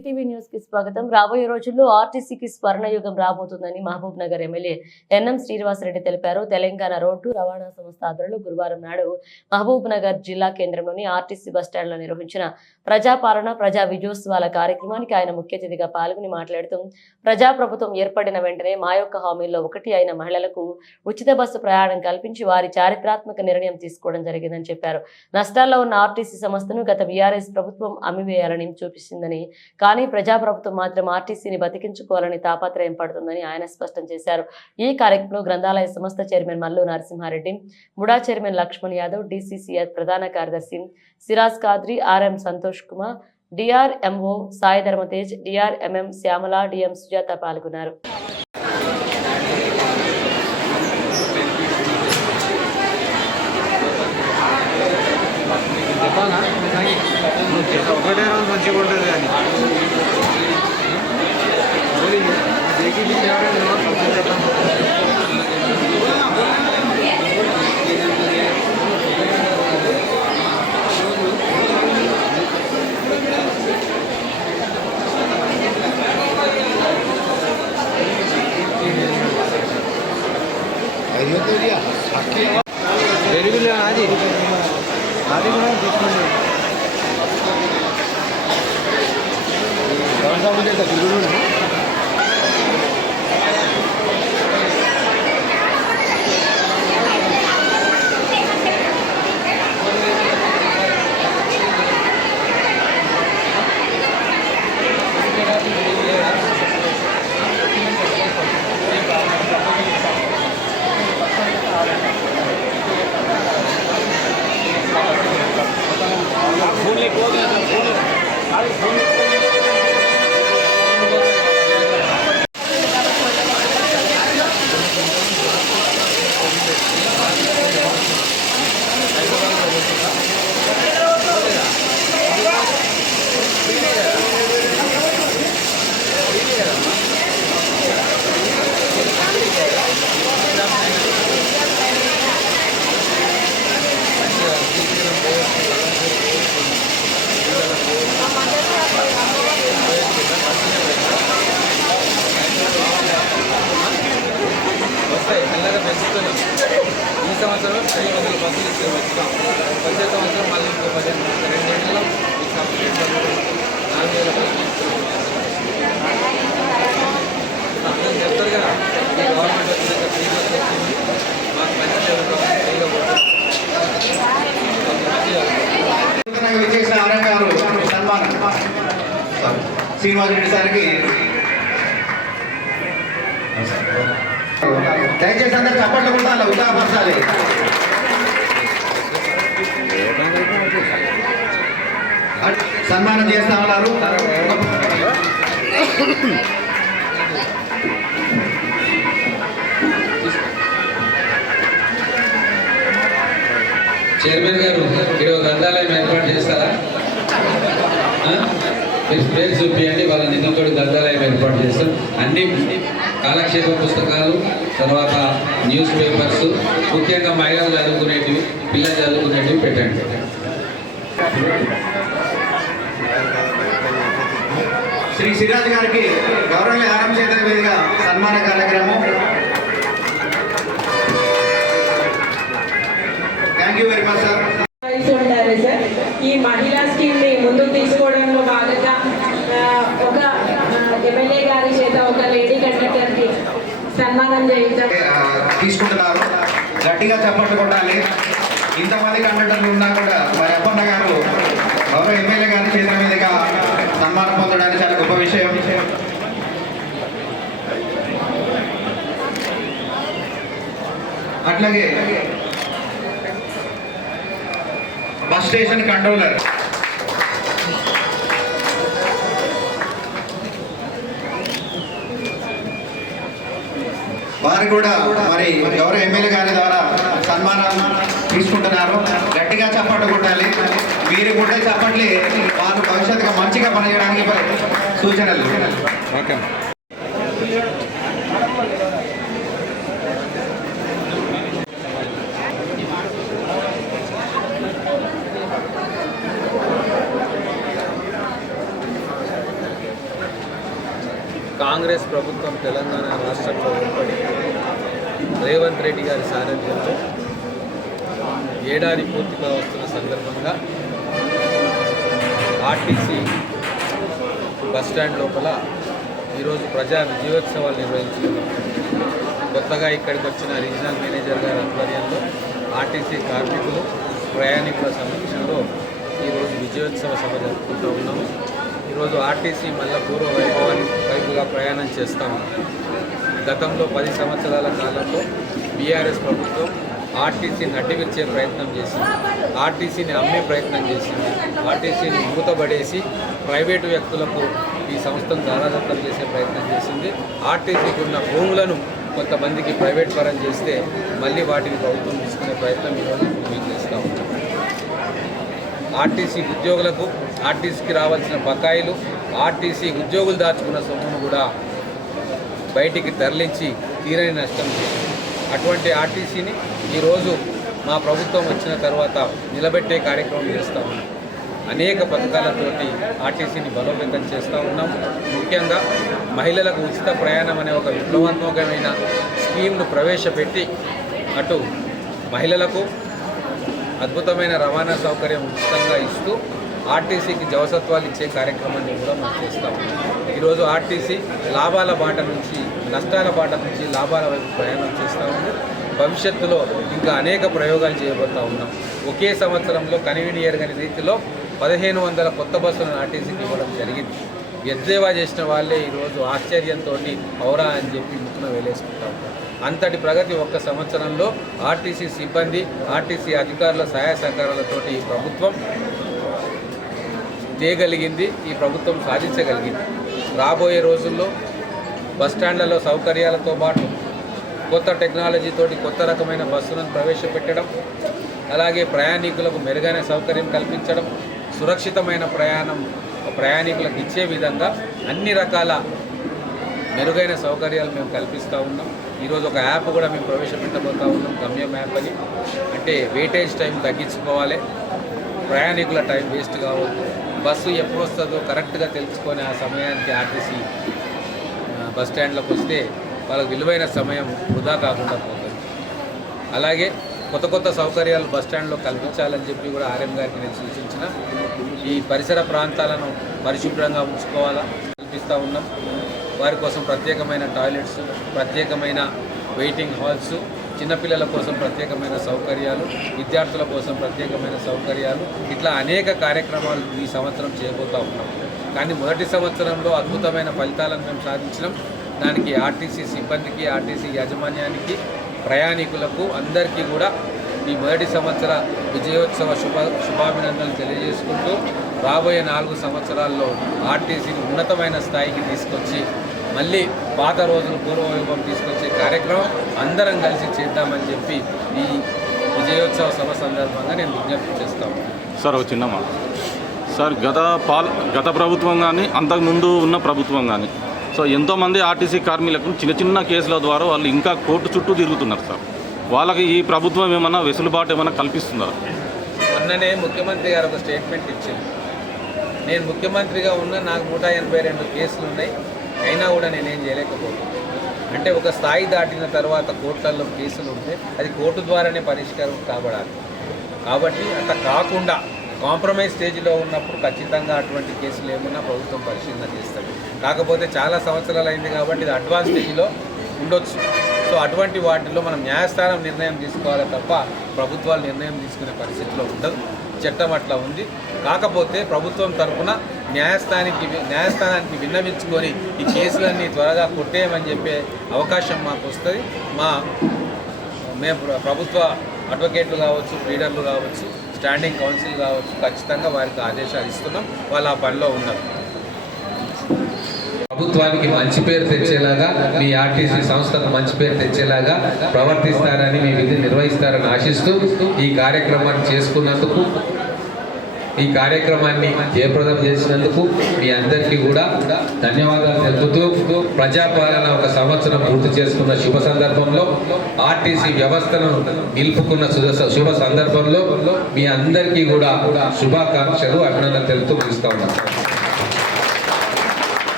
ETV న్యూస్కి స్వాగతం. రాబోయే రోజుల్లో ఆర్టీసీకి స్వర్ణయుగం రాబోతుందని Mahabubnagar MLA N M Srinivas Reddy తెలిపారు. తెలంగాణ రోడ్డు రవాణా సంస్థ ఆధ్వర్యంలో గురువారం నాడు మహబూబ్ నగర్ జిల్లా కేంద్రంలోని ఆర్టీసీ బస్టాండ్లో నిర్వహించిన ప్రజాపాలన ప్రజా విజయోత్సవాల కార్యక్రమానికి ఆయన ముఖ్య అతిథిగా పాల్గొని మాట్లాడుతూ ప్రజాప్రభుత్వం ఏర్పడిన వెంటనే మా యొక్క హామీల్లో ఒకటి అయిన మహిళలకు ఉచిత బస్సు ప్రయాణం కల్పించి వారి చారిత్రాత్మక నిర్ణయం తీసుకోవడం జరిగిందని చెప్పారు. నష్టాల్లో ఉన్న ఆర్టీసీ సంస్థను గత బీఆర్ఎస్ ప్రభుత్వం అమ్మివేయాలని చూపిస్తుందని కానీ ప్రజాప్రభుత్వం మాత్రం ఆర్టీసీని బతికించుకోవాలని తాపత్రయం పడుతుందని ఆయన స్పష్టం చేశారు. ఈ కార్యక్రమంలో గ్రంథాలయ సంస్థ chairman Mallu Narasimha Reddy MUDA chairman Lakshman Yadav DCCR ప్రధాన కార్యదర్శి Siraj Qadri RM Santosh Kumar DRMO Sai Dharmatej DRMM Shyamala DM Sujatha పాల్గొన్నారు. ఒకటే రోజు మంచిగా ఉంటుంది కానీ. పెరుగులే అది అది కూడా తీసుకోండి गाव చప్పట్లు సన్మానం చేస్తా ఉన్నారు. చైర్మన్ గారు ఈరోజు ఒక గ్రంథాలయం ఏర్పాటు చేస్తారా? మీరు పేరు చూపించండి వాళ్ళ నిధులతో గ్రంథాలయం ఏర్పాటు చేస్తాం. అన్ని కాలక్షేప పుస్తకాలు తర్వాత న్యూస్ పేపర్స్ ముఖ్యంగా మహిళలు చదువుకునేటివి పిల్లలు చదువుకునేటివి పెట్టండి. శ్రీ సిరాజ్ గారికి గౌరవ ఆరం చేతుల మీదుగా సన్మాన కార్యక్రమం. Thank you very much sir వయసు ఉంటారు సార్ ఈ మహిళా స్కీమ్ని ముందుకు తీసుకోవడంలో భాగంగా ఒక ఎమ్మెల్యే గారి చేత ఒక లేడీ కండక్టర్కి సన్మానం చేయించాం. తీసుకుంటున్నారు. గట్టిగా చప్పట్లు కొట్టాలి ఇంతమంది కండక్టర్లు ఉన్నా కూడా మరి అప్పన్న గారు గౌరవ ఎమ్మెల్యే గారి చేతుల మీదుగా సన్మానం పొందడానికి చాలా గొప్ప విషయం. అట్లాగే బస్ స్టేషన్ కంట్రోలర్ వారు కూడా మరి గౌరవ ఎమ్మెల్యే గారి ద్వారా సన్మానం తీసుకుంటున్నారు. గట్టిగా చప్పట్లు కొట్టాలి. మీరు కూడా చప్పట్లే వారు భవిష్యత్తుగా మంచిగా పనిచేయడానికి సూచనలు. ఓకే. కాంగ్రెస్ ప్రభుత్వం తెలంగాణ రాష్ట్రంలో ఏర్పడి రేవంత్ రెడ్డి గారి సారథ్యంలో ఏడాది పూర్తిగా వస్తున్న సందర్భంగా ఆర్టీసీ బస్టాండ్ లోపల ఈరోజు ప్రజా విజయోత్సవాలు నిర్వహించుకున్నాం. కొత్తగా ఇక్కడికి వచ్చిన రీజనల్ మేనేజర్ గారి ఆధ్వర్యంలో ఆర్టీసీ కార్మికులు ప్రయాణికుల సమక్షంలో ఈరోజు విజయోత్సవ సభ జరుపుకుంటూ ఉన్నాము. ఈరోజు ఆర్టీసీ మళ్ళా పూర్వ వైభవానికి వైపుగా ప్రయాణం చేస్తాము గతంలో పది సంవత్సరాల కాలంలో బీఆర్ఎస్ ప్రభుత్వం ఆర్టీసీని అడ్డివిచ్చే ప్రయత్నం చేసింది. ఆర్టీసీని అమ్మే ప్రయత్నం చేసింది. ఆర్టీసీని మూతబడేసి ప్రైవేటు వ్యక్తులకు ఈ సంస్థను దారాదత్తం చేసే ప్రయత్నం చేసింది. ఆర్టీసీకి ఉన్న భూములను కొంతమందికి ప్రైవేట్ పరం చేస్తే మళ్ళీ వాటిని ప్రభుత్వం తీసుకునే ప్రయత్నం ఈరోజు మేము చేస్తూ ఆర్టీసీ ఉద్యోగులకు ఆర్టీసీకి రావాల్సిన బకాయిలు ఆర్టీసీ ఉద్యోగులు దాచుకున్న సొమ్మును కూడా బయటికి తరలించి తీరని నష్టం అటువంటి ఆర్టీసీని ఈరోజు మా ప్రభుత్వం వచ్చిన తర్వాత నిలబెట్టే కార్యక్రమం చేస్తూ ఉన్నాం. అనేక పథకాలతోటి ఆర్టీసీని బలోపేతం చేస్తూ ఉన్నాం. ముఖ్యంగా మహిళలకు ఉచిత ప్రయాణం అనే ఒక విప్లవాత్మకమైన స్కీమ్ను ప్రవేశపెట్టి అటు మహిళలకు అద్భుతమైన రవాణా సౌకర్యం ఉచితంగా ఇస్తూ ఆర్టీసీకి జవసత్వాలు ఇచ్చే కార్యక్రమాన్ని కూడా మనం చేస్తాం. ఈరోజు ఆర్టీసీ లాభాల బాట నుంచి నష్టాల బాట నుంచి లాభాల వైపు ప్రయాణం చేస్తూ ఉంది. భవిష్యత్తులో ఇంకా అనేక ప్రయోగాలు చేయబోతూ ఉన్నాం. ఒకే సంవత్సరంలో కన్వీనియర్ ఎరగని రీతిలో పదిహేను వందల కొత్త బస్సులను ఆర్టీసీకి ఇవ్వడం జరిగింది. ఎద్దేవా చేసిన వాళ్ళే ఈరోజు ఆశ్చర్యంతో ఔరా అని చెప్పి ముక్కున వేలేసుకుంటా ఉంటారు అంతటి ప్రగతి ఒక్క సంవత్సరంలో ఆర్టీసీ సిబ్బంది ఆర్టీసీ అధికారుల సహాయ సహకారాలతోటి ఈ ప్రభుత్వం చేయగలిగింది ఈ ప్రభుత్వం సాధించగలిగింది. రాబోయే రోజుల్లో బస్టాండ్లలో సౌకర్యాలతో పాటు కొత్త టెక్నాలజీతోటి కొత్త రకమైన బస్సులను ప్రవేశపెట్టడం అలాగే ప్రయాణికులకు మెరుగైన సౌకర్యం కల్పించడం సురక్షితమైన ప్రయాణం ప్రయాణికులకు ఇచ్చే విధంగా అన్ని రకాల మెరుగైన సౌకర్యాలు మేము కల్పిస్తూ ఉన్నాం. ఈరోజు ఒక యాప్ కూడా మేము ప్రవేశపెట్టబోతా ఉన్నాం గమ్యం యాప్ అని. అంటే వెయిటేజ్ టైం తగ్గించుకోవాలి. ప్రయాణికుల టైం వేస్ట్ కావద్దు. బస్సు ఎప్పుడు వస్తుందో కరెక్ట్గా తెలుసుకొని ఆ సమయానికి ఆర్టీసీ బస్ స్టాండ్లోకి వస్తే వాళ్ళకి విలువైన సమయం వృధా కాకుండా పోతుంది. అలాగే కొత్త కొత్త సౌకర్యాలు బస్ స్టాండ్లో కల్పించాలని చెప్పి కూడా ఆర్ఎం గారికి నేను సూచించిన. ఈ పరిసర ప్రాంతాలను పరిశుభ్రంగా ఉంచుకోవాలా? కల్పిస్తూ ఉన్నాం. వారి కోసం ప్రత్యేకమైన టాయిలెట్స్ ప్రత్యేకమైన వెయిటింగ్ హాల్స్ చిన్నపిల్లల కోసం ప్రత్యేకమైన సౌకర్యాలు విద్యార్థుల కోసం ప్రత్యేకమైన సౌకర్యాలు ఇట్లా అనేక కార్యక్రమాలు ఈ సంవత్సరం చేయబోతూ ఉన్నాం. కానీ మొదటి సంవత్సరంలో అద్భుతమైన ఫలితాలను మేము సాధించినాం. దానికి ఆర్టీసీ సిబ్బందికి ఆర్టీసీ యాజమాన్యానికి ప్రయాణికులకు అందరికీ కూడా ఈ మొదటి సంవత్సర విజయోత్సవ శుభ శుభాభినందనలు తెలియజేసుకుంటూ రాబోయే నాలుగు సంవత్సరాల్లో ఆర్టీసీని ఉన్నతమైన స్థాయికి తీసుకొచ్చి మళ్ళీ పాత రోజులు పూర్వవైభవం తీసుకొచ్చే కార్యక్రమం అందరం కలిసి చేద్దామని చెప్పి ఈ విజయోత్సవ సభ సందర్భంగా నేను విజ్ఞప్తి చేస్తాను సార్ ఒక చిన్న మాట. సార్ గత పాల్ గత ప్రభుత్వం కానీ అంతకుముందు ఉన్న ప్రభుత్వం కానీ సో ఎంతోమంది ఆర్టీసీ కార్మికులకు చిన్న చిన్న కేసుల ద్వారా వాళ్ళు ఇంకా కోర్టు చుట్టూ తిరుగుతున్నారు సార్. వాళ్ళకి ఈ ప్రభుత్వం ఏమన్నా వెసులుబాటు ఏమైనా కల్పిస్తుందా? మొన్ననే ముఖ్యమంత్రి గారు ఒక స్టేట్మెంట్ ఇచ్చింది నేను ముఖ్యమంత్రిగా ఉన్న నాకు నూట ఎనభై రెండు కేసులు ఉన్నాయి. అయినా కూడా నేనేం చేయలేకపోతున్నాను అంటే ఒక స్థాయి దాటిన తర్వాత కోర్టులలో కేసులు ఉంటే అది కోర్టు ద్వారానే పరిష్కారం కాబడాలి. కాబట్టి అట్లా కాకుండా కాంప్రమైజ్ స్టేజ్లో ఉన్నప్పుడు ఖచ్చితంగా అటువంటి కేసులు ఏమన్నా ప్రభుత్వం పరిశీలన చేస్తుంది. కాకపోతే చాలా సంవత్సరాలు అయింది కాబట్టి ఇది అడ్వాన్స్ స్టేజ్లో ఉండొచ్చు. సో అటువంటి వాటిలో మనం న్యాయస్థానం నిర్ణయం తీసుకోవాలి తప్ప ప్రభుత్వాలు నిర్ణయం తీసుకునే పరిస్థితిలో ఉండదు. చట్టం అట్లా ఉంది. కాకపోతే ప్రభుత్వం తరఫున న్యాయస్థానానికి న్యాయస్థానానికి విన్నవించుకొని ఈ కేసులన్నీ త్వరగా కొట్టేయమని చెప్పే అవకాశం మాకు వస్తుంది. మా మేము ప్రభుత్వ అడ్వకేట్లు కావచ్చు లీడర్లు కావచ్చు స్టాండింగ్ కౌన్సిల్ కావచ్చు ఖచ్చితంగా వారికి ఆదేశాలు ఇస్తున్నాం. వాళ్ళు ఆ పనిలో ఉన్నారు. ప్రభుత్వానికి మంచి పేరు తెచ్చేలాగా మీ ఆర్టీసీ సంస్థకు మంచి పేరు తెచ్చేలాగా ప్రవర్తిస్తారని మీ విధి నిర్వహిస్తారని ఆశిస్తూ ఈ కార్యక్రమాన్ని చేసుకున్నందుకు ఈ కార్యక్రమాన్ని జయప్రదం చేసినందుకు మీ అందరికీ కూడా ధన్యవాదాలు తెలుపుతూ ప్రజాపాలన ఒక సంవత్సరం పూర్తి చేసుకున్న శుభ సందర్భంలో ఆర్టీసీ వ్యవస్థను నిలుపుకున్న శుభ సందర్భంలో మీ అందరికీ కూడా శుభాకాంక్షలు అభినందన తెలుపుతూ పిలుస్తా ఉన్నాను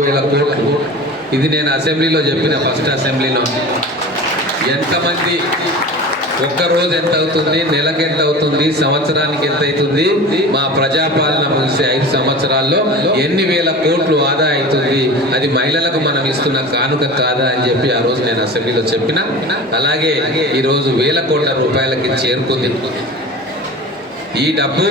వేల ఇది నేను అసెంబ్లీలో చెప్పిన ఫస్ట్ అసెంబ్లీలో. ఎంతమంది ఒక్క రోజు ఎంత అవుతుంది నెలకు ఎంత అవుతుంది సంవత్సరానికి ఎంత అవుతుంది మా ప్రజాపాలన ముగిసే ఐదు సంవత్సరాల్లో ఎన్ని వేల కోట్లు ఆదా అవుతుంది అది మహిళలకు మనం ఇస్తున్న కానుక కాదా అని చెప్పి ఆ రోజు నేను అసెంబ్లీలో చెప్పిన. అలాగే ఈరోజు వేల కోట్ల రూపాయలకి చేరుకుంది. ఈ డబ్బు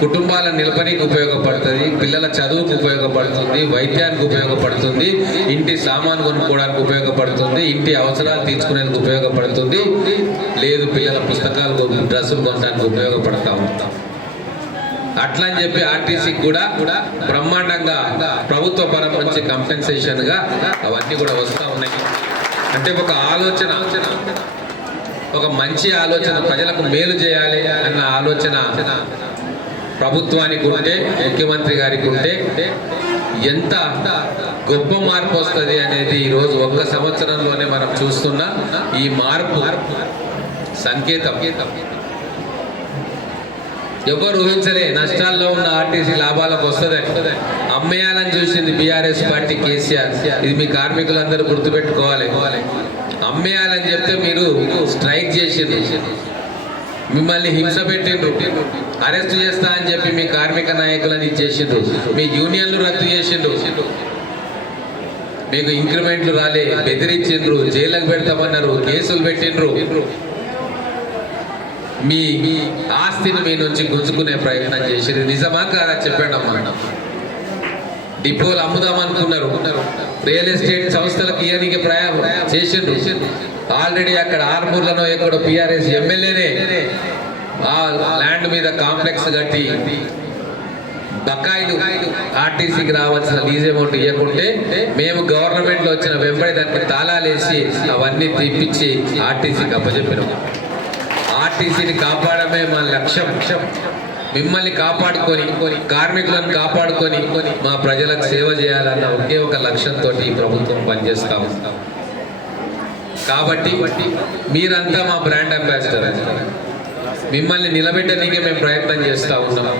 కుటుంబాలను నిలపడానికి ఉపయోగపడుతుంది పిల్లల చదువుకు ఉపయోగపడుతుంది వైద్యానికి ఉపయోగపడుతుంది ఇంటి సామాను కొనుక్కోవడానికి ఉపయోగపడుతుంది ఇంటి అవసరాలు తీర్చుకునేందుకు ఉపయోగపడుతుంది. లేదు పిల్లల పుస్తకాలు డ్రెస్సులు కొనడానికి ఉపయోగపడతా ఉంటాం. అట్లా అని చెప్పి ఆర్టీసీకి కూడా కూడా బ్రహ్మాండంగా ప్రభుత్వ పరం నుంచి కంపెన్సేషన్గా అవన్నీ కూడా వస్తూ ఉన్నాయి. అంటే ఒక ఆలోచన ఒక మంచి ఆలోచన ప్రజలకు మేలు చేయాలి అన్న ఆలోచన ప్రభుత్వానికి ఉంటే ముఖ్యమంత్రి గారికి ఉంటే ఎంత గొప్ప మార్పు వస్తుంది అనేది ఈరోజు ఒక్క సంవత్సరంలోనే మనం చూస్తున్న ఈ మార్పు సంకేతం. ఎవరు ఊహించలే నష్టాల్లో ఉన్న ఆర్టీసీ లాభాలకు వస్తుంది. అమ్మేయాలని చూసింది బీఆర్ఎస్ పార్టీ కేసీఆర్. ఇది మీ కార్మికులందరూ గుర్తుపెట్టుకోవాలి. అమ్మేయాలని చెప్తే మీరు స్ట్రైక్ చేసింది మిమ్మల్ని హింస పెట్టిండ్రు. అరెస్ట్ చేస్తా అని చెప్పి మీ కార్మిక నాయకులను ఇచ్చేసిండు మీ యూనియన్లు రద్దు చేసిండు మీకు ఇంక్రిమెంట్లు రాలే బెదిరించిండ్రు జైలకు పెడతామన్నారు కేసులు పెట్టిండ్రు. మీ ఆస్తిని మీ నుంచి గుంజుకునే ప్రయత్నం చేసిండ్రు. నిజమా కాదా చెప్పండి అమ్మా. డిపోలు అమ్ముదామనుకున్నారు రియల్ ఎస్టేట్ సంస్థలకు ఇయనికి ప్రయాణం చేసిండ్రు. ఆల్రెడీ అక్కడ ఆర్మూర్లను ఎక్కడో పిఆర్ఎస్ ఎమ్మెల్యేనే ఆ ల్యాండ్ మీద కాంప్లెక్స్ కట్టి బకాయిలు ఆర్టీసీకి రావాల్సిన లీజ్ అమౌంట్ ఇవ్వకుంటే మేము గవర్నమెంట్లో వచ్చిన వెంబడి దానికి తాళాలేసి అవన్నీ తీపిచ్చి ఆర్టీసీకి అప్పచెప్పినాం. ఆర్టీసీని కాపాడమే మా లక్ష్యం. మిమ్మల్ని కాపాడుకొని కార్మికులను కాపాడుకొని మా ప్రజలకు సేవ చేయాలన్న ఒకే ఒక లక్ష్యంతో ఈ ప్రభుత్వం పనిచేస్తా ఉంటాం కాబట్టి మీరంతా మా బ్రాండ్ అంబాసిడర్. మిమ్మల్ని నిలబెట్టడానికి మేము ప్రయత్నం చేస్తూ ఉన్నాం.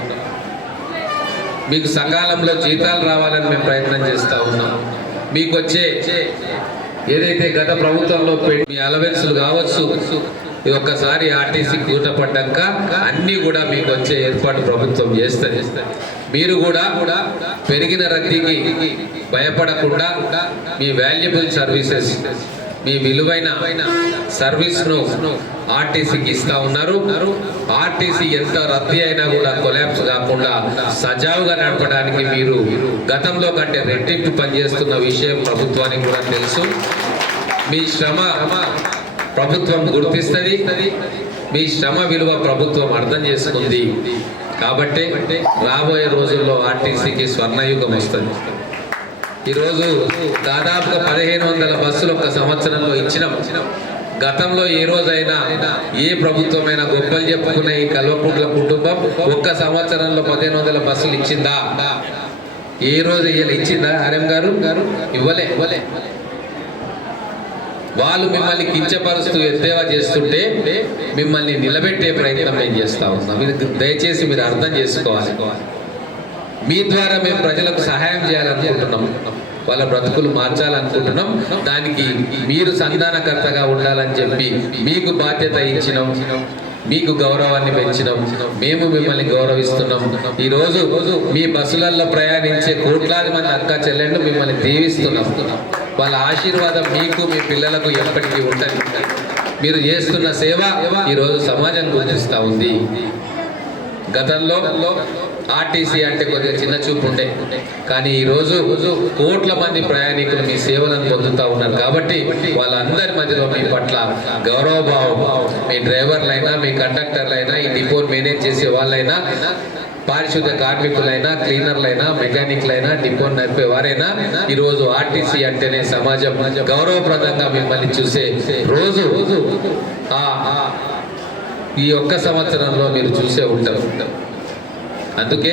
మీకు సకాలంలో జీతాలు రావాలని మేము ప్రయత్నం చేస్తూ ఉన్నాం. మీకు వచ్చే ఏదైతే గత ప్రభుత్వంలో మీ అలవెన్సులు కావచ్చు ఈ ఒక్కసారి ఆర్టీసీ కూటపడ్డాక అన్నీ కూడా మీకు వచ్చే ఏర్పాటు ప్రభుత్వం చేస్తుంది. మీరు కూడా కూడా పెరిగిన రద్దీకి భయపడకుండా మీ వాల్యుబుల్ సర్వీసెస్ మీ విలువైన సర్వీస్ను ఆర్టీసీకి ఇస్తా ఉన్నారు. ఆర్టీసీ ఎంత రద్దీ అయినా కూడా కొలాప్స్ కాకుండా సజావుగా నడపడానికి మీరు గతంలో కంటే రెట్టింపు పనిచేస్తున్న విషయం ప్రభుత్వానికి కూడా తెలుసు. మీ శ్రమ ప్రభుత్వం గుర్తిస్తుంది. మీ శ్రమ విలువ ప్రభుత్వం అర్థం చేసుకుంది. కాబట్టి రాబోయే రోజుల్లో ఆర్టీసీకి స్వర్ణయుగం వస్తుంది. ఈరోజు దాదాపుగా పదిహేను వందల బస్సులు ఒక సంవత్సరంలో ఇచ్చినాం. గతంలో ఏ రోజైనా ఏ ప్రభుత్వమైనా గొప్పలు చెప్పుకునే ఈ కల్వకుంట్ల కుటుంబం ఒక్క సంవత్సరంలో పదిహేను వందల బస్సులు ఇచ్చిందా? ఏ రోజు ఇవ్వాలి ఇచ్చిందా ఆర్ఎం గారు? గారు ఇవ్వలే ఇవ్వలే. వాళ్ళు మిమ్మల్ని కించపరుస్తూ ఎద్దేవా చేస్తుంటే మిమ్మల్ని నిలబెట్టే ప్రయత్నం మేము చేస్తా ఉన్నాం. మీరు దయచేసి మీరు అర్థం చేసుకోవాలి. మీ ద్వారా మేము ప్రజలకు సహాయం చేయాలనుకుంటున్నాం వాళ్ళ బ్రతుకులు మార్చాలనుకుంటున్నాం. దానికి మీరు సంధానకర్తగా ఉండాలని చెప్పి మీకు బాధ్యత ఇచ్చినాం. మీకు గౌరవాన్ని పెంచినాం. మేము మిమ్మల్ని గౌరవిస్తున్నాం. ఈ రోజు మీ బస్సులలో ప్రయాణించే కోట్లాది మంది అక్క చెల్లెళ్ళు మిమ్మల్ని దీవిస్తున్నాం. వాళ్ళ ఆశీర్వాదం మీకు మీ పిల్లలకు ఎప్పటికీ ఉంటుంది. మీరు చేస్తున్న సేవ ఈరోజు సమాజం గుర్తిస్తూ ఉంది. గతంలో ఆర్టీసీ అంటే కొద్దిగా చిన్న చూపు ఉండే కానీ ఈరోజు కోట్ల మంది ప్రయాణికులు మీ సేవలను పొందుతూ ఉన్నారు. కాబట్టి వాళ్ళందరి మధ్యలో మీ పట్ల గౌరవభావం. మీ డ్రైవర్లైనా మీ కండక్టర్లైనా ఈ డిపోని మేనేజ్ చేసే వాళ్ళైనా పారిశుద్ధ కార్మికులైనా క్లీనర్లైనా మెకానిక్లైనా డిపో నడిపే వారైనా ఈరోజు ఆర్టీసీ అంటేనే సమాజం. గౌరవప్రదంగా మిమ్మల్ని చూసే రోజు ఈ ఒక్క సంవత్సరంలో మీరు చూసే ఉంటారు. అందుకే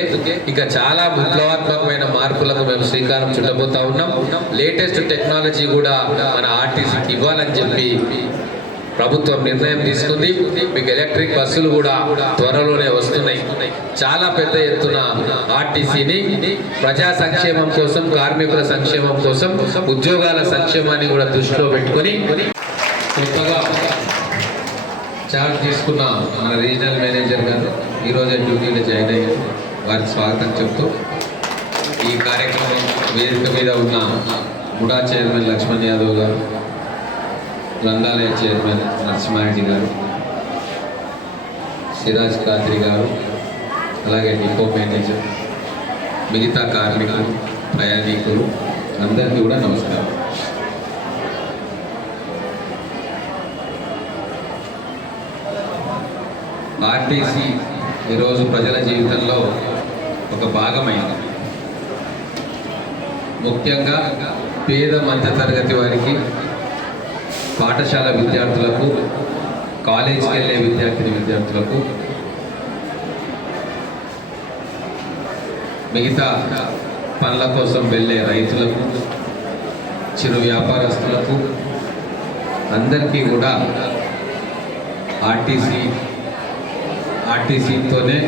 ఇక చాలా విప్లవాత్మకమైన మార్పులకు మేము శ్రీకారం చుట్టబోతా ఉన్నాం. లేటెస్ట్ టెక్నాలజీ కూడా మన ఆర్టీసీకి ఇవ్వాలని చెప్పి ప్రభుత్వం నిర్ణయం తీసుకుంది. మీకు ఎలక్ట్రిక్ బస్సులు కూడా త్వరలోనే వస్తున్నాయి. చాలా పెద్ద ఎత్తున ఆర్టీసీని ప్రజా సంక్షేమం కోసం కార్మికుల సంక్షేమం కోసం ఉద్యోగాల సంక్షేమాన్ని కూడా దృష్టిలో పెట్టుకొని కొత్తగా చార్జ్ తీసుకున్న మన రీజనల్ మేనేజర్ గారు ఈరోజే డ్యూటీలో జాయిన్ అయ్యారు వారికి స్వాగతం చెప్తూ ఈ కార్యక్రమం వేదిక మీద ఉన్న ముడా చైర్మన్ లక్ష్మణ్ యాదవ్ గారు గ్రంథాలయ చైర్మన్ నరసింహారెడ్డి గారు సిరాజ్ ఖాద్రి గారు అలాగే డిపో మేనేజర్ మిగతా కార్మికులు ప్రయాణికులు అందరికీ కూడా నమస్కారం. ఆర్టీసీ ఈరోజు ప్రజల జీవితంలో ఒక భాగమైంది. ముఖ్యంగా పేద మధ్యతరగతి వారికి పాఠశాల విద్యార్థులకు కాలేజీకి వెళ్ళే విద్యార్థిని విద్యార్థులకు మిగతా పనుల కోసం వెళ్ళే రైతులకు చిరు వ్యాపారస్తులకు అందరికీ కూడా ఆర్టీసీ ఆర్టీసీతోనే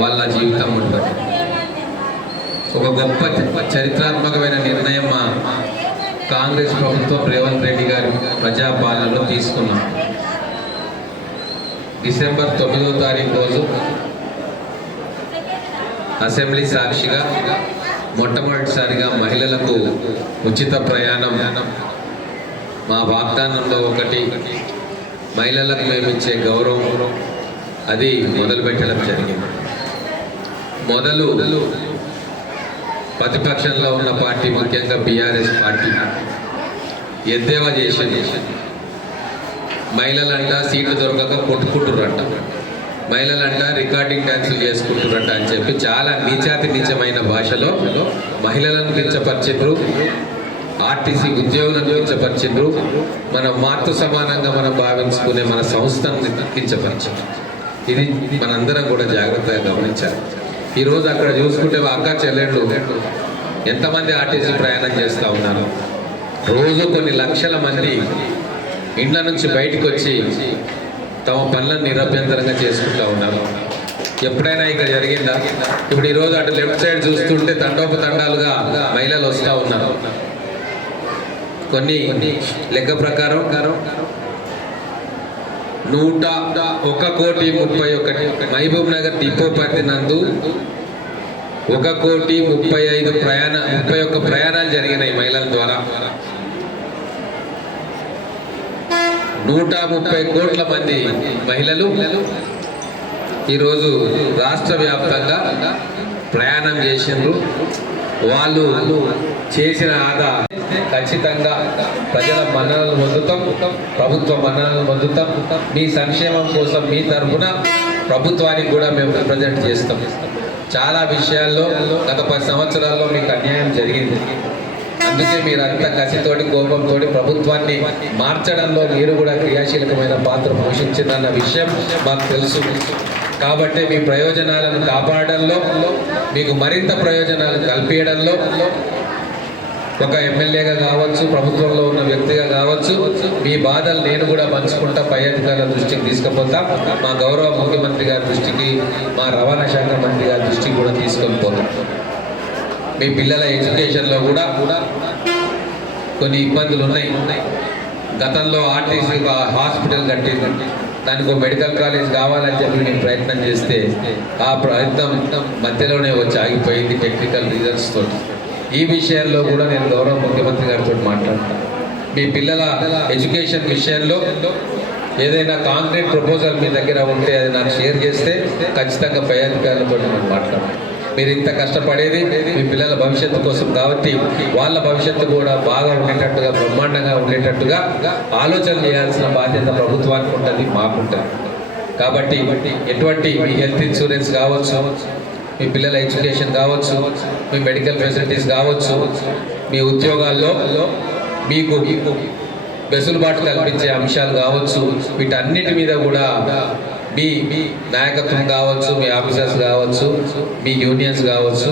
వాళ్ళ జీవితం ఉంటుంది. ఒక గొప్ప చరిత్రాత్మకమైన నిర్ణయం మా కాంగ్రెస్ ప్రభుత్వం రేవంత్ రెడ్డి గారి ప్రజాపాలనలో తీసుకున్నాం. డిసెంబర్ తొమ్మిదో తారీఖు రోజు అసెంబ్లీ సాక్షిగా మొట్టమొదటిసారిగా మహిళలకు ఉచిత ప్రయాణం. మా వాగ్దానంలో ఒకటి మహిళలకు మేము ఇచ్చే గౌరవం అది మొదలుపెట్టడం జరిగింది. మొదలు ప్రతిపక్షంలో ఉన్న పార్టీ ముఖ్యంగా బీఆర్ఎస్ పార్టీ ఎద్దేవా చేసింది. మహిళలంట సీట్లు దొరకక కొట్టుకుంటుర్రంట. మహిళలంట రికార్డింగ్ డ్యాన్సులు చేసుకుంటుర్రంట అని చెప్పి చాలా నీచాతి నీచమైన భాషలో మహిళలను కించపరిచిండ్రు ఆర్టీసీ ఉద్యోగులను కించపరిచిండ్రు మన మాతృ సమానంగా మనం భావించుకునే మన సంస్థను కించపరిచిండ్రు ఇది మనందరం కూడా జాగ్రత్తగా గమనించాలి. ఈరోజు అక్కడ చూసుకుంటే అక్క చెల్లెళ్ళు ఎంతమంది ఆర్టీసీ ప్రయాణం చేస్తూ ఉన్నారు? రోజు కొన్ని లక్షల మంది ఇండ్ల నుంచి బయటకు వచ్చి తమ పనులను నిరభ్యంతరంగా చేసుకుంటూ ఉన్నారు. ఎప్పుడైనా ఇక్కడ జరిగిందా? ఇప్పుడు ఈరోజు అటు లెఫ్ట్ సైడ్ చూస్తుంటే తండోపతండాలుగా మహిళలు వస్తూ ఉన్నారు. కొన్ని లెక్క ప్రకారం నూట ఒక కోటి ముప్పై ఒకటి. మహబూబ్ నగర్ డిపో పరిధి నందు ఒక కోటి ముప్పై ఐదు ప్రయాణ ముప్పై ఒక్క ప్రయాణాలు జరిగినాయి మహిళల ద్వారా. నూట ముప్పై కోట్ల మంది మహిళలు ఈరోజు రాష్ట్ర వ్యాప్తంగా ప్రయాణం చేసిండ్రు. వాళ్ళు చేసిన ఆదా ఖచ్చితంగా ప్రజల మన్ననలు పొందుతాం. ప్రభుత్వ మన్ననలు పొందుతాం. మీ సంక్షేమం కోసం మీ తరఫున ప్రభుత్వానికి కూడా మేము రిప్రజెంట్ చేస్తాం. చాలా విషయాల్లో గత పది సంవత్సరాల్లో మీకు అన్యాయం జరిగింది. అందుకే మీరంతా కసితోటి కోపంతో ప్రభుత్వాన్ని మార్చడంలో మీరు కూడా క్రియాశీలకమైన పాత్ర పోషించిందన్న విషయం మాకు తెలుసు. కాబట్టి మీ ప్రయోజనాలను కాపాడడంలో మీకు మరింత ప్రయోజనాలు కల్పించడంలో ఒక ఎమ్మెల్యేగా కావచ్చు ప్రభుత్వంలో ఉన్న వ్యక్తిగా కావచ్చు మీ బాధలు నేను కూడా పంచుకుంటా పై అధికారుల దృష్టికి తీసుకుపోతా. మా గౌరవ ముఖ్యమంత్రి గారి దృష్టికి మా రవాణా శాఖ మంత్రి గారి దృష్టికి కూడా తీసుకొని మీ పిల్లల ఎడ్యుకేషన్లో కూడా కొన్ని ఇబ్బందులు ఉన్నాయి. గతంలో ఆర్టీసీ హాస్పిటల్ కట్టింది. దానికి ఒక మెడికల్ కాలేజ్ కావాలని చెప్పి నేను ప్రయత్నం చేస్తే ఆ ప్రయత్నం మధ్యలోనే వచ్చి ఆగిపోయింది టెక్నికల్ రీజన్స్ తోటి. ఈ విషయంలో కూడా నేను గౌరవ ముఖ్యమంత్రి గారితో మాట్లాడతాను మీ పిల్లల ఎడ్యుకేషన్ విషయంలో ఏదైనా కాంక్రీట్ ప్రపోజల్ మీ దగ్గర ఉంటే అది నాకు షేర్ చేస్తే ఖచ్చితంగా పై కూడా నేను మాట్లాడతాను మీరు ఇంత కష్టపడేది మీ పిల్లల భవిష్యత్తు కోసం కాబట్టి వాళ్ళ భవిష్యత్తు కూడా బాగా ఉండేటట్టుగా బ్రహ్మాండంగా ఉండేటట్టుగా ఆలోచన చేయాల్సిన బాధ్యత ప్రభుత్వానికి ఉంటుంది మాకుంటుంది. కాబట్టి ఎటువంటి మీ హెల్త్ ఇన్సూరెన్స్ కావచ్చు మీ పిల్లల ఎడ్యుకేషన్ కావచ్చు మీ మెడికల్ ఫెసిలిటీస్ కావచ్చు మీ ఉద్యోగాల్లో మీకు వెసులుబాటు కల్పించే అంశాలు కావచ్చు వీటన్నిటి మీద కూడా మీ నాయకత్వం కావచ్చు మీ ఆఫీసర్స్ కావచ్చు మీ యూనియన్స్ కావచ్చు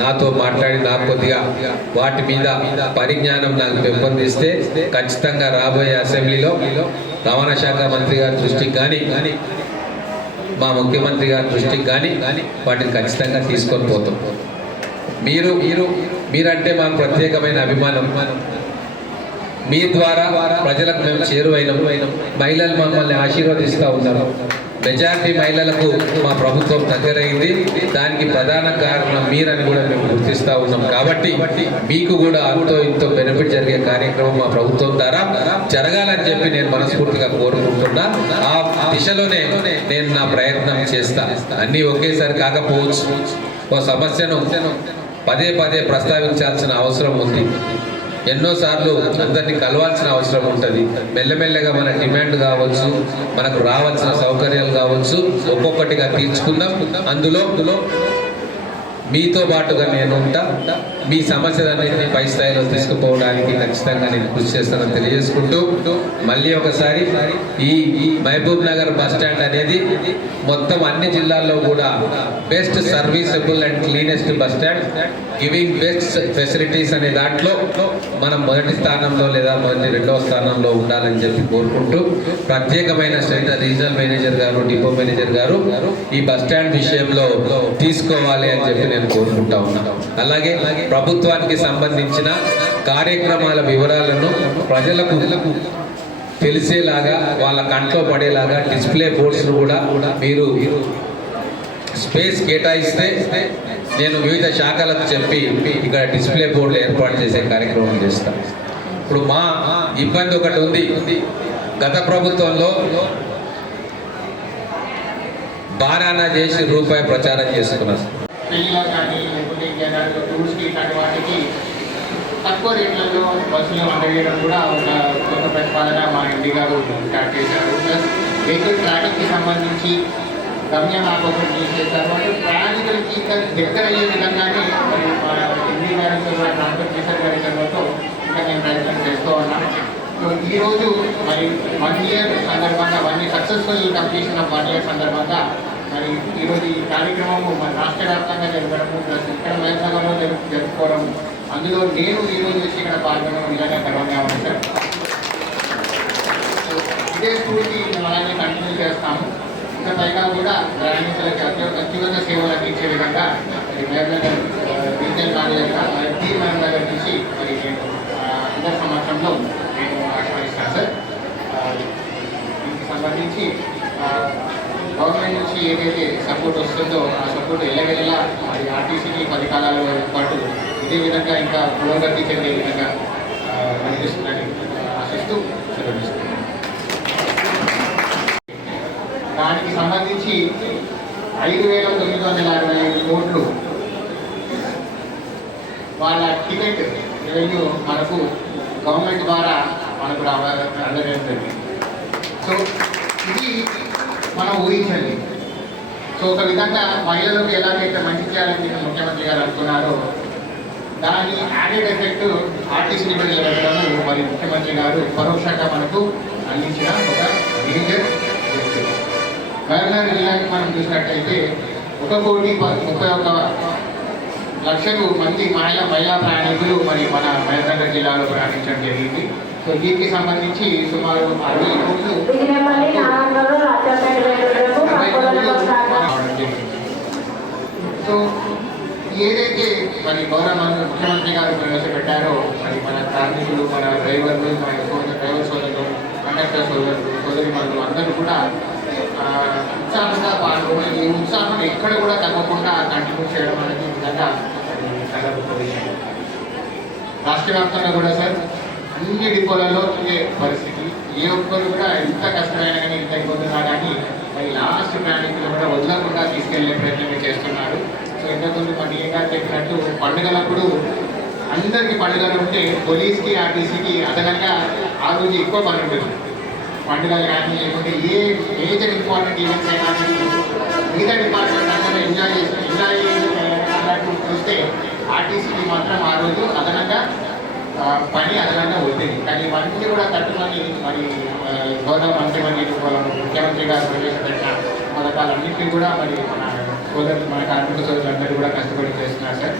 నాతో మాట్లాడి నాకు కొద్దిగా వాటి మీద పరిజ్ఞానం నాకు పెంపొందిస్తే ఖచ్చితంగా రాబోయే అసెంబ్లీలో రవాణా శాఖ మంత్రి గారి దృష్టికి కానీ మా ముఖ్యమంత్రి గారి దృష్టికి కానీ వాటిని ఖచ్చితంగా తీసుకొని పోతాం. మీరు మీరు మీరంటే మాకు ప్రత్యేకమైన అభిమానం. మీ ద్వారా ప్రజలకు మేము చేరువైన. మహిళలు మమ్మల్ని ఆశీర్వదిస్తూ ఉన్నారు. మెజార్టీ మహిళలకు మా ప్రభుత్వం దగ్గరైంది. దానికి ప్రధాన కారణం మీరని కూడా మేము గుర్తిస్తూ ఉన్నాం. కాబట్టి మీకు కూడా అంతో ఇంతో బెనిఫిట్ జరిగే కార్యక్రమం మా ప్రభుత్వం ద్వారా జరగాలని చెప్పి నేను మనస్ఫూర్తిగా కోరుకుంటున్నా. ఆ దిశలోనే నేను నా ప్రయత్నం చేస్తా. అన్నీ ఒకేసారి కాకపోవచ్చు. ఓ సమస్యను పదే పదే ప్రస్తావించాల్సిన అవసరం ఉంది. ఎన్నోసార్లు అందరినీ కలవాల్సిన అవసరం ఉంటుంది. మెల్లమెల్లగా మన డిమాండ్ కావచ్చు మనకు రావాల్సిన సౌకర్యాలు కావచ్చు ఒక్కొక్కటిగా తీర్చుకుందాం. అందులో అందులో మీతో పాటుగా నేను ఉంటా మీ సమస్యలన్నింటినీ పై స్థాయిలో తీసుకుపోవడానికి ఖచ్చితంగా నేను కృషి చేస్తానని తెలియజేసుకుంటూ మళ్ళీ ఒకసారి ఈ మహబూబ్ నగర్ బస్ స్టాండ్ అనేది మొత్తం అన్ని జిల్లాల్లో కూడా best serviceable and cleanest bus stand. Giving best facilities అనే దాంట్లో మనం మొదటి స్థానంలో లేదా మొదటి రెండవ స్థానంలో ఉండాలని చెప్పి కోరుకుంటూ ప్రత్యేకమైన సెంటర్ రీజనల్ మేనేజర్ గారు డిపో మేనేజర్ గారు ఈ బస్ స్టాండ్ విషయంలో తీసుకోవాలి అని చెప్పి నేను కోరుకుంటా ఉన్నాను. అలాగే ప్రభుత్వానికి సంబంధించిన కార్యక్రమాల వివరాలను ప్రజలకు తెలిసేలాగా వాళ్ళ కంట్లో పడేలాగా డిస్ప్లే బోర్డ్స్ను కూడా మీరు స్పేస్ కేటాయిస్తే నేను వివిధ శాఖలకు చెప్పి ఇక్కడ డిస్ప్లే బోర్డులు ఏర్పాటు చేసే కార్యక్రమం చేస్తాను ఇప్పుడు మా ఇబ్బంది ఒకటి ఉంది. గత ప్రభుత్వంలో బారానా చేసి రూపాయి ప్రచారం చేసుకున్నారు దాంట్లో టూర్స్కి ఇట్లాంటి వాటికి తక్కువ రేట్లలో బస్సులు అందజేయడం కూడా ఒక కొత్త ప్రతిపాదన మా ఎండి గారు స్టార్ట్ చేశారు. ప్లస్ వెహికల్ ట్రాకింగ్కి సంబంధించి గమ్యం ఆపకుండా చేశారు. అంటే ప్రయాణికులకి ఇంకా దగ్గర అయ్యే విధంగానే మరి మా ఎండి గారితో ట్రాన్స్పోర్ట్ చేసే కార్యక్రమంతో ఇంకా నేను ప్రయత్నం చేస్తూ ఉన్నాను సో ఈరోజు మరి వన్ ఇయర్ సందర్భంగా one year successful completion of one year సందర్భంగా మరి ఈరోజు ఈ కార్యక్రమము మన రాష్ట్ర వ్యాప్తంగా జరగడము ప్లస్ ఇక్కడ మహేంద్రగర్లో జరుపు జరుపుకోవడం అందులో నేను ఈరోజు వచ్చి ఇక్కడ పాల్గొనడం నిజంగా గర్వంగా ఉంది సార్. ఇదే స్ఫూర్తి మేము అలాగే కంటిన్యూ చేస్తాము. ఇంకా పైగా కూడా ప్రయాణికులకి అత్యంత అత్యున్నత సేవలు అందించే విధంగా మరి మహేంద్రగర్ రీజనల్ మేనేజర్గా మరి టీ మహేంద్రగర్ నుంచి మరి నేను అందరి సమక్షంలో నేను ఆశ్రయిస్తాను సార్. దీనికి సంబంధించి గవర్నమెంట్ నుంచి ఏదైతే సపోర్ట్ వస్తుందో ఆ సపోర్ట్ ఎల్లవెల్లా మరి ఆర్టీసీకి పది కాలాల పాటు ఇదే విధంగా ఇంకా పురోగతి చెందే విధంగా పనిచేస్తుందని ఆశిస్తూ సెలవు దానికి సంబంధించి ఐదు వేల తొమ్మిది వందల అరవై ఐదు కోట్లు వాళ్ళ టికెట్ రెవెన్యూ మనకు గవర్నమెంట్ ద్వారా మనకు అందజేస్తుంది సో ఇది మనం ఊహించండి. సో ఒక విధంగా మహిళలకు ఎలాగైతే మంచి చేయాలని ముఖ్యమంత్రి గారు అనుకున్నారో దాని యాడెడ్ ఎఫెక్ట్ ఆర్టీసీ కూడా వెళ్ళడము మరి ముఖ్యమంత్రి గారు పరోక్షంగా మనకు అందించిన ఒక మేజర్ గవర్నర్ జిల్లాకి మనం చూసినట్టయితే ఒక కోటి ప- ముప్పై ఒక్క లక్షలు మంది మహిళా మహిళా ప్రయాణికులు మరి మన మహేంద్రనగర్ జిల్లాలో ప్రయాణించడం జరిగింది. సో దీనికి సంబంధించి సుమారు అరవై కోట్లు విజయమల్లి నారాయణరావు రాజాపేట వేడుకలకు పక్కలకు రావడం జరిగింది. సో ఏదైతే మరి గౌరవ మంత్రి- ముఖ్యమంత్రి గారు ప్రవేశపెట్టారో. మరి మన కార్మికులు మన డ్రైవర్లు మన సోదరు డ్రైవర్ సోదరులు కండక్టర్ సోదరులు సోదరి మనులు అందరూ కూడా ఉత్సాహంగా పాల్గొని ఈ ఉత్సాహం ఎక్కడ కూడా తగ్గకుండా కంటిన్యూ చేయడం అనేది నిజంగా చాలా గొప్ప విషయం రాష్ట్ర వ్యాప్తంగా కూడా సార్ అన్ని డిపోలలో ఉండే పరిస్థితి. ఏ ఒక్కరు కూడా ఎంత కష్టమైనా కానీ ఎంత ఇబ్బంది కానీ మరి లాస్ట్ ప్రయాణికులు కూడా వదలకుండా తీసుకెళ్ళే ప్రయత్నం చేస్తున్నారు. సో ఇంతకుముందు మన చెప్పినట్టు పండుగలప్పుడు అందరికీ పండుగలు ఉంటే పోలీస్కి ఆర్టీసీకి అదనంగా ఆ రోజు ఎక్కువ పని ఉంటుంది పండుగలు కానీ లేకుంటే ఏ మేజర్ ఇంపార్టెంట్ ఈవెంట్స్ అయినా మిగతా డిపార్ట్మెంట్ అందరూ ఎంజాయ్ చేసి ఎంజాయ్ అన్నట్టు చూస్తే ఆర్టీసీకి మాత్రం ఆ రోజు అదనంగా పని అదనంగా ఒత్తిడి కానీ ఇవన్నీ కూడా తట్టుకొని మరి గౌరవ మంత్రి మంత్రి ముఖ్యమంత్రి గారు ప్రవేశపెట్టిన పథకాలన్నింటినీ కూడా మరి మన సోదరులు మన కార్మిక సోదరులందరూ కూడా కష్టపడి చేస్తున్నారు సార్.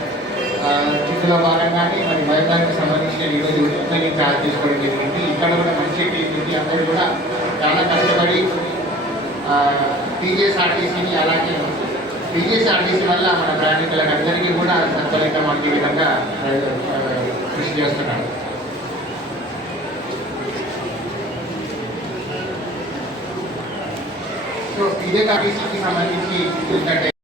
ఇందులో భాగంగానే మరి వైద్యానికి సంబంధించిన ఈరోజు ఉద్యోగం చార్జ్ తీసుకోవడం జరిగింది. ఇక్కడ కూడా మంచి టీం అందరూ కూడా చాలా కష్టపడి టీజీఎస్ఆర్టీసీని అలాగే టీజీఎస్ఆర్టీసీ వల్ల మన ప్రయాణికులకు అందరికీ కూడా సత్ఫలితం అందే విధంగా కృషి చేస్తున్నారు. సో ఇదే ఆర్టీసీకి సంబంధించి చూసినట్టే